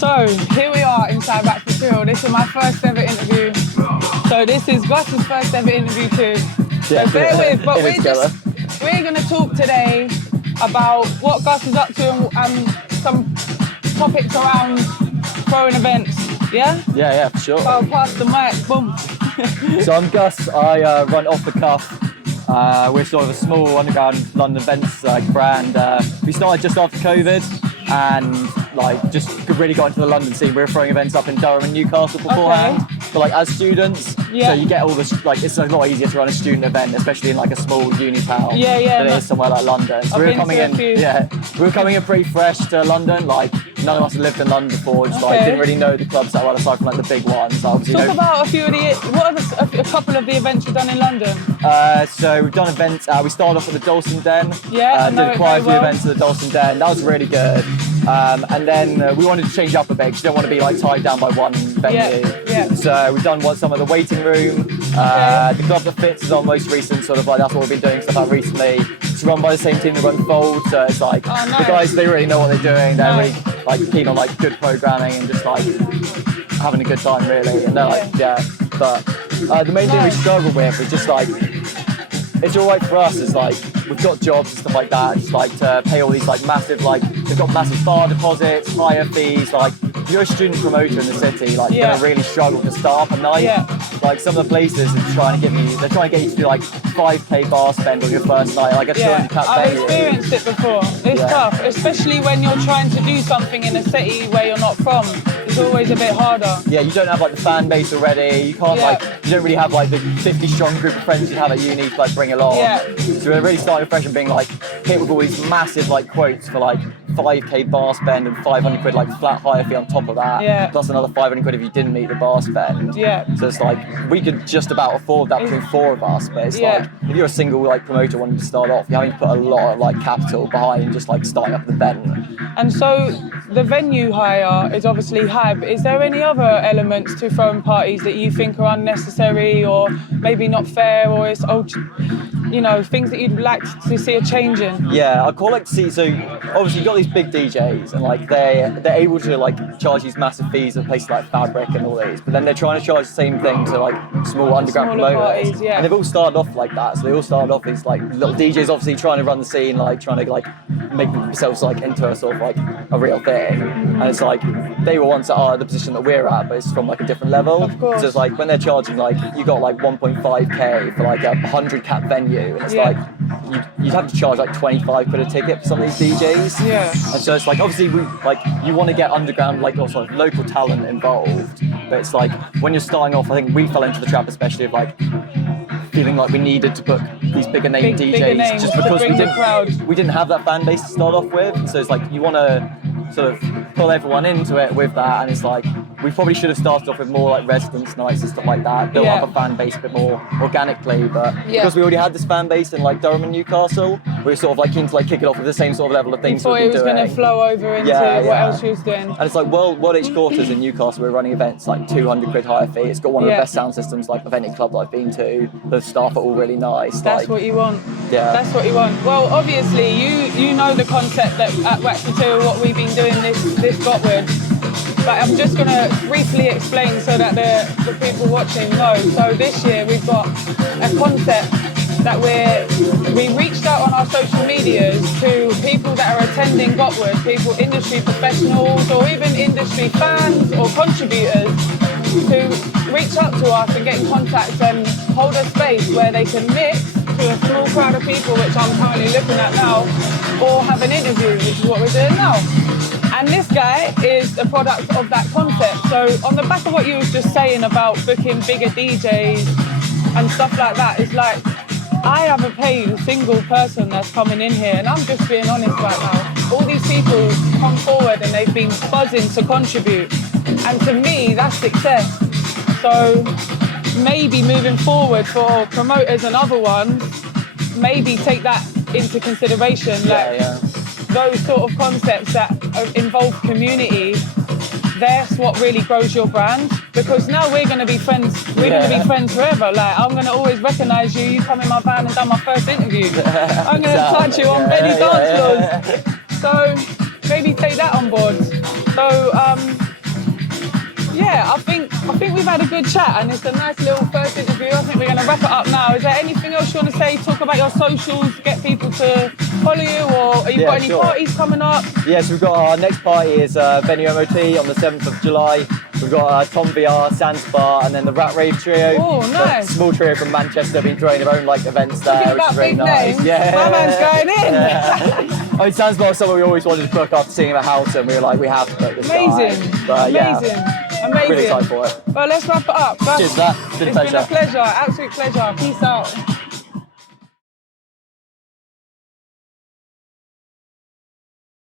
So here we are inside Wax Material. This is my first ever interview. So this is Gus's first ever interview too. So bear with, but we're going to talk today about what Gus is up to and some topics around throwing events. Yeah? Yeah, for sure. So I'll pass the mic, boom. So I'm Gus, I run Off the Cuff. We're sort of a small underground London events brand. We started just after COVID and just really got into the London scene. We were throwing events up in Durham and Newcastle beforehand. Okay. But as students, so you get all this, it's a lot easier to run a student event, especially in a small uni town than it is somewhere like London. So we were coming in pretty fresh to London. None of us had lived in London before, didn't really know the clubs that well aside from the big ones. Talk about a few of a couple of the events you've done in London. So we've done events, we started off at the Dalston Den. Did quite a few events at the Dalston Den, that was really good. And then we wanted to change up a bit because you don't want to be tied down by one venue. So we've done some of the waiting room. The Club That Fits is our most recent that's what we've been doing stuff out recently. It's run by the same team that run Fold, so it's the guys, they really know what they're doing. They're really keen on good programming and just having a good time really. And they're but the main thing we struggle with is just it's alright for us is we've got jobs and stuff like that, just to pay all these massive they've got massive bar deposits, higher fees. If you're a student promoter in the city, you're gonna really struggle to start up a night. Some of the places are trying to get you to do 5k bar spend on your first night, a 200 cap I've venue. experienced it before. It's tough, especially when you're trying to do something in a city where you're not from. It's always a bit harder. Yeah, you don't have the fan base already. You can't you don't really have the 50 strong group of friends you'd have at uni to bring along. So we're really starting fresh and being hit with all these massive quotes for 5k bar spend and 500 quid flat hire fee on top of that. Plus another 500 quid if you didn't meet the bar spend. So it's we could just about afford that between four of us, but it's if you're a single promoter wanting to start off, you're having to put a lot of capital behind just starting up the event. And so the venue hire is obviously HAB. Is there any other elements to throwing parties that you think are unnecessary or maybe not fair, or it's things that you'd like to see a change in? Yeah, I'd quite like to see, so obviously you've got these big DJs and they're able to charge these massive fees at places like Fabric and all these, but then they're trying to charge the same thing to small underground Smaller promoters. Parties, and they've all started off like that, so they all started off as little DJs obviously trying to run the scene, trying to make themselves into a sort of a real thing. And it's they were once at the position that we're at, but it's from a different level. Of course. So it's when they're charging you got 1.5k for a 100 cap venue, and it's you'd have to charge 25 quid a ticket for some of these DJs. And so it's obviously you want to get underground local talent involved, but it's when you're starting off, I think we fell into the trap especially of feeling we needed to book these bigger name DJs just because we didn't have that fan base to start off with. So it's you want to sort of pull everyone into it with that, and it's we probably should have started off with more residence nights and stuff like that, built up a fan base a bit more organically, but because we already had this fan base in Durham and Newcastle, we were sort of keen to kick it off with the same sort of level of things we've been doing. It was going to flow over into what else you was doing. And it's World H Quarters in Newcastle, we're running events 200 quid higher fee. It's got one of the best sound systems of any club that I've been to. The staff are all really nice. That's what you want. Yeah. That's what you want. Well, obviously you know the concept that at Wax Material, what we've been doing this Gottwood. But I'm just going to briefly explain so that the people watching know. So this year we've got a concept that we reached out on our social medias to people that are attending Gottwood, people, industry professionals or even industry fans or contributors, to reach out to us and get in contact and hold a space where they can mix to a small crowd of people, which I'm currently looking at now, or have an interview, which is what we're doing now. And this guy is the product of that concept. So on the back of what you was just saying about booking bigger DJs and stuff like that, it's I haven't paid a single person that's coming in here, and I'm just being honest right now. All these people come forward and they've been buzzing to contribute. And to me, that's success. So maybe moving forward for promoters and other ones, maybe take that into consideration. Those sort of concepts that involve community, that's what really grows your brand. Because now we're going to be friends. We're going to be friends forever. I'm going to always recognise you. You come in my van and done my first interview. I'm going to touch you on many dance floors. So maybe take that on board. So yeah, I think we've had a good chat, and it's a nice little first interview. I think we're going to wrap it up now. Is there anything else you want to say? Talk about your socials, get people to follow you, or are you got any parties coming up? Yes, we've got our next party is Venue MOT on the 7th of July. We've got Tom VR, Sandspar, and then the Rat Rave trio. Oh, nice. A small trio from Manchester, been throwing their own like events there, Talking which about is really big nice. names, Yeah, my man's going in. I mean, Sandspar was someone we always wanted to book after seeing the house, and we were like, we have to book this Amazing, guy. But, amazing. Really excited for it. Well, let's wrap it up. Cheers, that. It's been a pleasure. Absolute pleasure. Peace out.